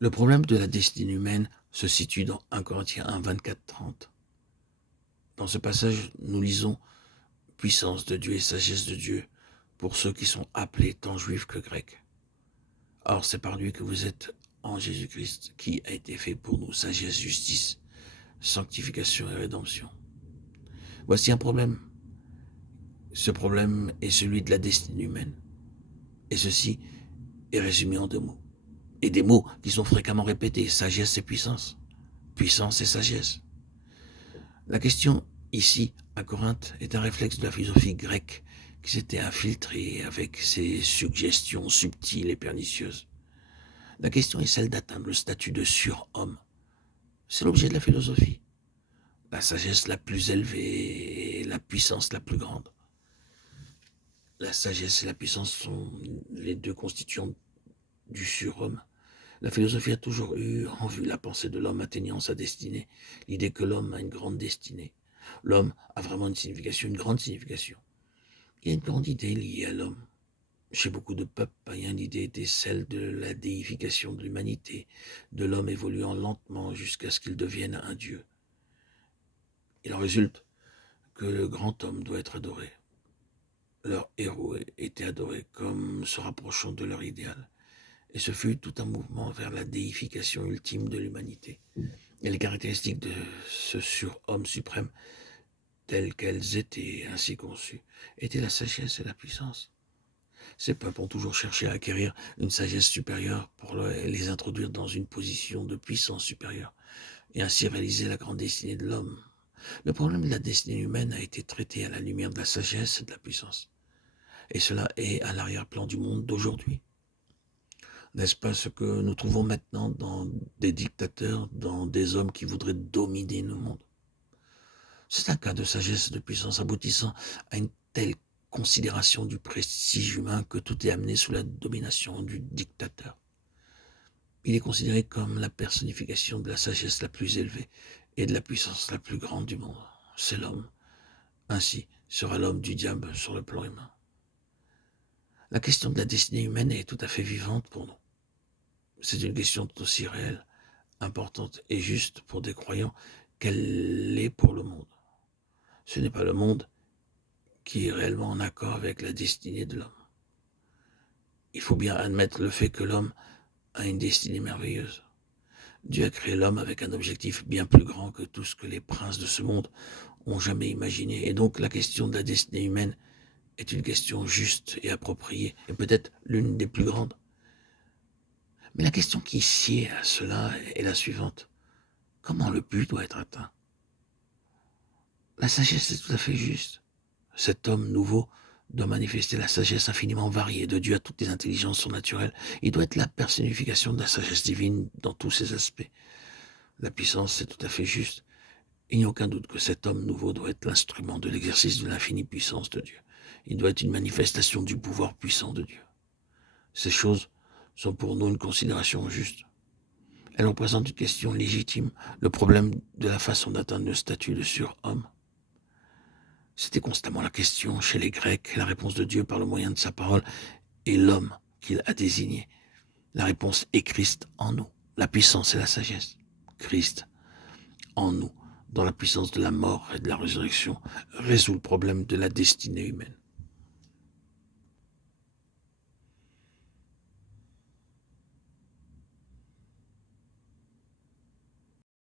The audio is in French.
Le problème de la destinée humaine se situe dans 1 Corinthiens 1, 24-30. Dans ce passage, nous lisons « Puissance de Dieu et sagesse de Dieu pour ceux qui sont appelés tant juifs que grecs. Or, c'est par lui que vous êtes en Jésus-Christ, qui a été fait pour nous sagesse, justice, sanctification et rédemption. » Voici un problème. Ce problème est celui de la destinée humaine. Et ceci est résumé en 2 mots. Et des mots qui sont fréquemment répétés, sagesse et puissance. Puissance et sagesse. La question ici, à Corinthe, est un réflexe de la philosophie grecque qui s'était infiltrée avec ses suggestions subtiles et pernicieuses. La question est celle d'atteindre le statut de surhomme. C'est l'objet de la philosophie. La sagesse la plus élevée et la puissance la plus grande. La sagesse et la puissance sont les 2 constituants du surhomme. La philosophie a toujours eu en vue la pensée de l'homme atteignant sa destinée, l'idée que l'homme a une grande destinée. L'homme a vraiment une signification, une grande signification. Il y a une grande idée liée à l'homme. Chez beaucoup de peuples païens, l'idée était celle de la déification de l'humanité, de l'homme évoluant lentement jusqu'à ce qu'il devienne un dieu. Il en résulte que le grand homme doit être adoré. Leurs héros étaient adorés comme se rapprochant de leur idéal. Et ce fut tout un mouvement vers la déification ultime de l'humanité. Et les caractéristiques de ce surhomme suprême, telles qu'elles étaient ainsi conçues, étaient la sagesse et la puissance. Ces peuples ont toujours cherché à acquérir une sagesse supérieure pour les introduire dans une position de puissance supérieure, et ainsi réaliser la grande destinée de l'homme. Le problème de la destinée humaine a été traité à la lumière de la sagesse et de la puissance. Et cela est à l'arrière-plan du monde d'aujourd'hui. N'est-ce pas ce que nous trouvons maintenant dans des dictateurs, dans des hommes qui voudraient dominer le monde? C'est un cas de sagesse et de puissance aboutissant à une telle considération du prestige humain que tout est amené sous la domination du dictateur. Il est considéré comme la personnification de la sagesse la plus élevée et de la puissance la plus grande du monde. C'est l'homme. Ainsi sera l'homme du diable sur le plan humain. La question de la destinée humaine est tout à fait vivante pour nous. C'est une question tout aussi réelle, importante et juste pour des croyants qu'elle l'est pour le monde. Ce n'est pas le monde qui est réellement en accord avec la destinée de l'homme. Il faut bien admettre le fait que l'homme a une destinée merveilleuse. Dieu a créé l'homme avec un objectif bien plus grand que tout ce que les princes de ce monde ont jamais imaginé. Et donc la question de la destinée humaine est une question juste et appropriée, et peut-être l'une des plus grandes. Mais la question qui sied à cela est la suivante. Comment le but doit être atteint? La sagesse est tout à fait juste. Cet homme nouveau doit manifester la sagesse infiniment variée de Dieu à toutes les intelligences surnaturelles. Il doit être la personnification de la sagesse divine dans tous ses aspects. La puissance, c'est tout à fait juste. Il n'y a aucun doute que cet homme nouveau doit être l'instrument de l'exercice de l'infinie puissance de Dieu. Il doit être une manifestation du pouvoir puissant de Dieu. Ces choses sont pour nous une considération juste. Elles représentent une question légitime, le problème de la façon d'atteindre le statut de surhomme. C'était constamment la question chez les Grecs, la réponse de Dieu par le moyen de sa parole et l'homme qu'il a désigné. La réponse est Christ en nous, la puissance et la sagesse. Christ en nous, dans la puissance de la mort et de la résurrection, résout le problème de la destinée humaine.